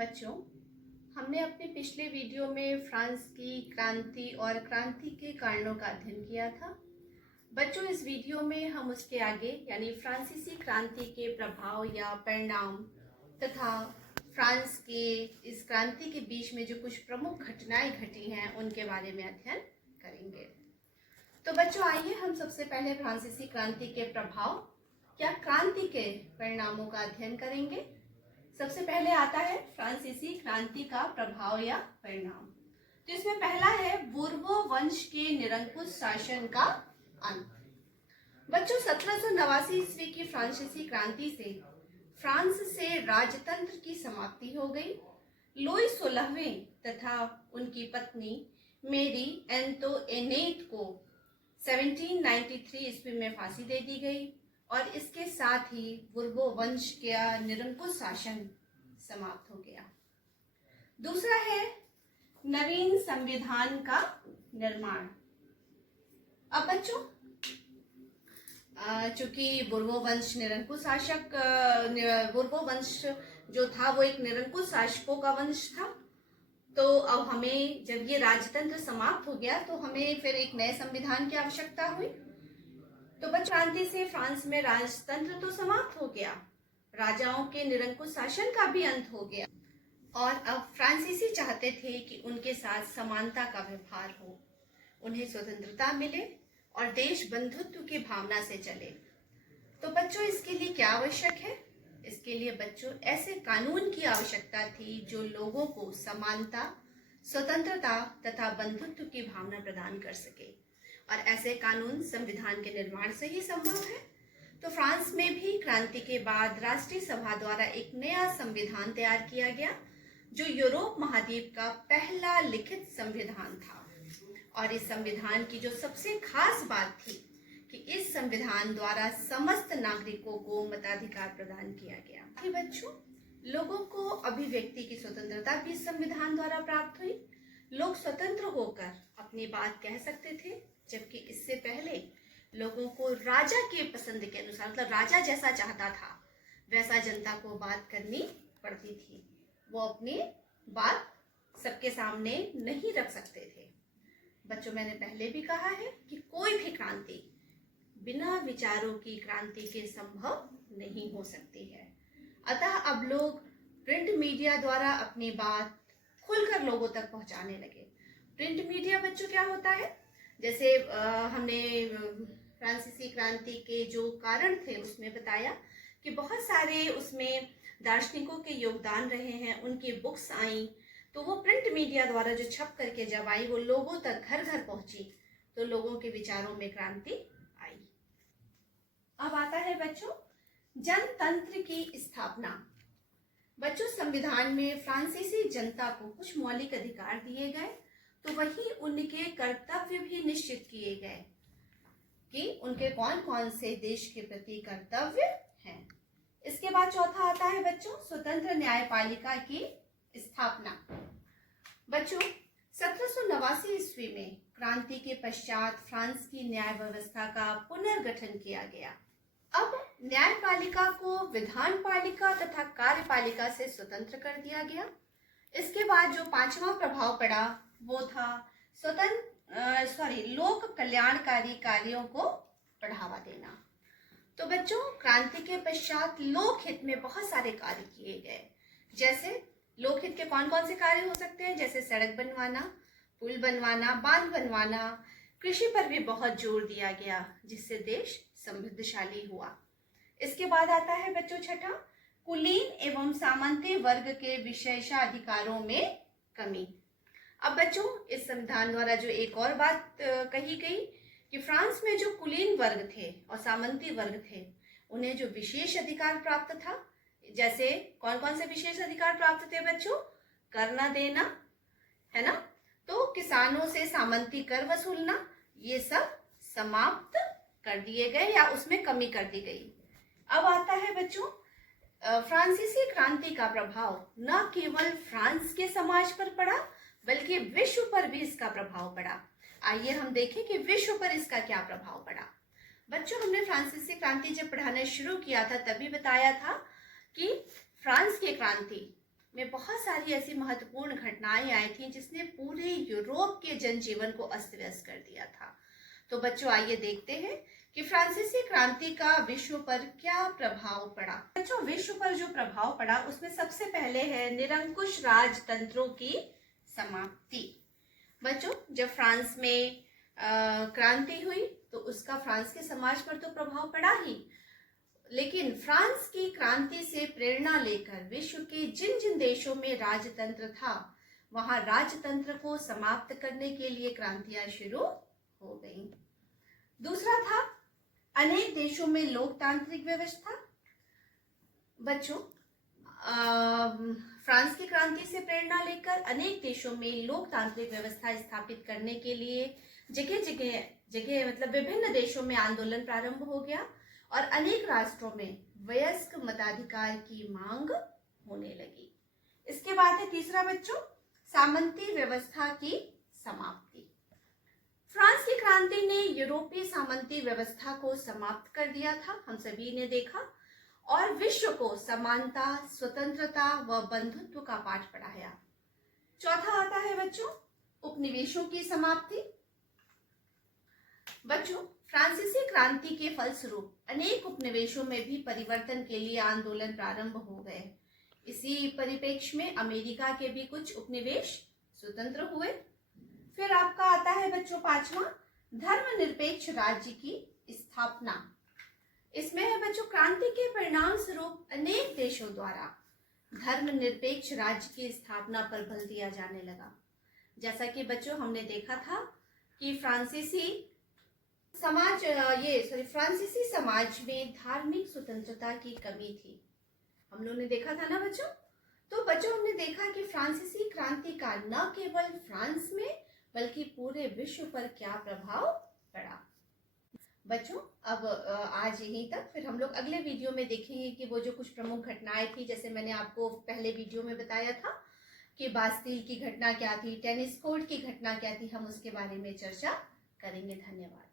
बच्चों, हमने अपने पिछले वीडियो में फ्रांस की क्रांति और क्रांति के कारणों का अध्ययन किया था। बच्चों, इस वीडियो में हम उसके आगे यानी फ्रांसीसी क्रांति के प्रभाव या परिणाम तथा फ्रांस के इस क्रांति के बीच में जो कुछ प्रमुख घटनाएं घटी हैं उनके बारे में अध्ययन करेंगे। तो बच्चों, आइए हम सबसे पहले फ्रांसीसी क्रांति के प्रभाव या क्रांति के परिणामों का अध्ययन करेंगे। सबसे पहले आता है फ्रांसीसी क्रांति का प्रभाव या परिणाम। तो इसमें पहला है बूर्बो वंश के निरंकुश शासन का अंत। बच्चों, 1789 ईस्वी की फ्रांसीसी क्रांति से फ्रांस से राजतंत्र की समाप्ति हो गई। लुई 16वें तथा उनकी पत्नी मेरी एंटोइनेट को 1793 ईस्वी में फांसी दे दी गई और इसके साथ ही बूर्बो वंश का निरंकुश शासन समाप्त हो गया। दूसरा है नवीन संविधान का निर्माण। अब बच्चों, चूंकि बूर्बो वंश बूर्बो वंश जो था वो एक निरंकुश शासकों का वंश था, तो अब हमें जब ये राजतंत्र समाप्त हो गया तो हमें फिर एक नए संविधान की आवश्यकता हुई। तो बच्चों, क्रांति से फ्रांस में राजतंत्र तो समाप्त हो गया, राजाओं के निरंकुश शासन का भी अंत हो गया और अब फ्रांसीसी चाहते थे कि उनके साथ समानता का व्यवहार हो, उन्हें स्वतंत्रता मिले और देश बंधुत्व की भावना से चले। तो बच्चों, इसके लिए क्या आवश्यक है? इसके लिए बच्चों ऐसे कानून की आवश्यकता थी जो लोगों को समानता, स्वतंत्रता तथा बंधुत्व की भावना प्रदान कर सके और ऐसे कानून संविधान के निर्माण से ही संभव है। तो फ्रांस में भी क्रांति के बाद राष्ट्रीय सभा द्वारा एक नया संविधान तैयार किया गया जो यूरोप महाद्वीप का पहला लिखित संविधान था। और इस संविधान की जो सबसे खास बात थी कि इस संविधान द्वारा समस्त नागरिकों को मताधिकार प्रदान किया गया। कि बच्चों, लोगों को अभिव्यक्ति की स्वतंत्रता भी इस संविधान द्वारा प्राप्त हुई। लोग स्वतंत्र होकर अपनी बात कह सकते थे, जबकि इससे पहले लोगों को राजा के पसंद के अनुसार, मतलब राजा जैसा चाहता था वैसा जनता को बात करनी पड़ती थी। वो अपनी बात सबके सामने नहीं रख सकते थे। बच्चों, मैंने पहले भी कहा है कि कोई भी क्रांति बिना विचारों की क्रांति के संभव नहीं हो सकती है। अतः अब लोग प्रिंट मीडिया द्वारा अपनी बात खुलकर लोगों तक पहुंचाने लगे। प्रिंट मीडिया बच्चों क्या होता है? जैसे हमने फ्रांसीसी क्रांति के जो कारण थे उसमें बताया कि बहुत सारे उसमें दार्शनिकों के योगदान रहे हैं, उनकी बुक्स आई, तो वो प्रिंट मीडिया द्वारा जो छप करके जब आई वो लोगों तक घर घर पहुंची, तो लोगों के विचारों में क्रांति आई। अब आता है बच्चों जनतंत्र की स्थापना। बच्चों, संविधान में फ्रांसीसी जनता को कुछ मौलिक अधिकार दिए गए, तो वही उनके कर्तव्य भी निश्चित किए गए कि उनके कौन कौन से देश के प्रति कर्तव्य हैं। इसके बाद चौथा आता है बच्चों स्वतंत्र न्यायपालिका की स्थापना। बच्चों, 1789 ईस्वी में क्रांति के पश्चात फ्रांस की न्याय व्यवस्था का पुनर्गठन किया गया। अब न्यायपालिका को विधान पालिका तथा कार्यपालिका से स्वतंत्र कर दिया गया। इसके बाद जो पांचवा प्रभाव पड़ा वो था लोक कल्याणकारी कार्यों को बढ़ावा देना। तो बच्चों, क्रांति के पश्चात लोकहित में बहुत सारे कार्य किए गए। जैसे लोकहित के कौन कौन से कार्य हो सकते हैं? जैसे सड़क बनवाना, पुल बनवाना, बांध बनवाना, कृषि पर भी बहुत जोर दिया गया जिससे देश समृद्धशाली हुआ। इसके बाद आता है बच्चों छठा कुलीन एवं सामंती वर्ग के विशेषाधिकारों में कमी। अब बच्चों, इस संविधान द्वारा जो एक और बात कही गई कि फ्रांस में जो कुलीन वर्ग थे और सामंती वर्ग थे उन्हें जो विशेष अधिकार प्राप्त था। जैसे कौन कौन से विशेष अधिकार प्राप्त थे बच्चों? कर न देना, है ना, तो किसानों से सामंती कर वसूलना, ये सब समाप्त कर दिए गए या उसमें कमी कर दी गई। अब आता है बच्चों फ्रांसीसी क्रांति का प्रभाव न केवल फ्रांस के समाज पर पड़ा बल्कि विश्व पर भी इसका प्रभाव पड़ा। आइए हम देखें कि विश्व पर इसका क्या प्रभाव पड़ा। बच्चों, हमने फ्रांसीसी क्रांति जब पढ़ाना शुरू किया था तभी बताया था कि फ्रांस की क्रांति में बहुत सारी ऐसी महत्वपूर्ण घटनाएं आई थी जिसने पूरे यूरोप के जनजीवन को अस्त व्यस्त कर दिया था। तो बच्चों आइए देखते हैं कि फ्रांसीसी क्रांति का विश्व पर क्या प्रभाव पड़ा। बच्चों विश्व पर जो प्रभाव पड़ा उसमें सबसे पहले है निरंकुश राजतंत्रों की समाप्ति। बच्चों जब फ्रांस में क्रांति हुई तो उसका फ्रांस के समाज पर तो प्रभाव पड़ा ही, लेकिन फ्रांस की क्रांति से प्रेरणा लेकर विश्व के जिन जिन देशों में राजतंत्र था वहां राजतंत्र को समाप्त करने के लिए क्रांतियां शुरू हो गई। दूसरा था अनेक देशों में लोकतांत्रिक व्यवस्था। बच्चों फ्रांस की क्रांति से प्रेरणा लेकर अनेक देशों में लोकतांत्रिक व्यवस्था स्थापित करने के लिए जगह जगह मतलब विभिन्न देशों में आंदोलन प्रारंभ हो गया और अनेक राष्ट्रों में वयस्क मताधिकार की मांग होने लगी। इसके बाद है तीसरा बच्चों सामंती व्यवस्था की समाप्ति। फ्रांस की क्रांति ने यूरोपीय सामंती व्यवस्था को समाप्त कर दिया था, हम सभी ने देखा, और विश्व को समानता, स्वतंत्रता व बंधुत्व का पाठ पढ़ाया। चौथा आता है बच्चों उपनिवेशों की समाप्ति। बच्चों फ्रांसीसी क्रांति के फलस्वरूप अनेक उपनिवेशों में भी परिवर्तन के लिए आंदोलन प्रारंभ हो गए। इसी परिप्रेक्ष्य में अमेरिका के भी कुछ उपनिवेश स्वतंत्र हुए। फिर आपका आता है बच्चों पांचवा धर्मनिरपेक्ष राज्य की स्थापना। इसमें है बच्चों क्रांति के परिणाम स्वरूप अनेक देशों द्वारा धर्मनिरपेक्ष राज्य की स्थापना पर बल दिया जाने लगा। जैसा कि बच्चों हमने देखा था कि फ्रांसीसी समाज में धार्मिक स्वतंत्रता की कमी थी, हम लोगों ने देखा था ना बच्चों। तो बच्चों हमने देखा कि फ्रांसीसी क्रांति का न केवल फ्रांस में बल्कि पूरे विश्व पर क्या प्रभाव पड़ा। बच्चों अब आज यहीं तक, फिर हम लोग अगले वीडियो में देखेंगे कि वो जो कुछ प्रमुख घटनाएं थी, जैसे मैंने आपको पहले वीडियो में बताया था कि बास्टील की घटना क्या थी, टेनिस कोर्ट की घटना क्या थी, हम उसके बारे में चर्चा करेंगे। धन्यवाद।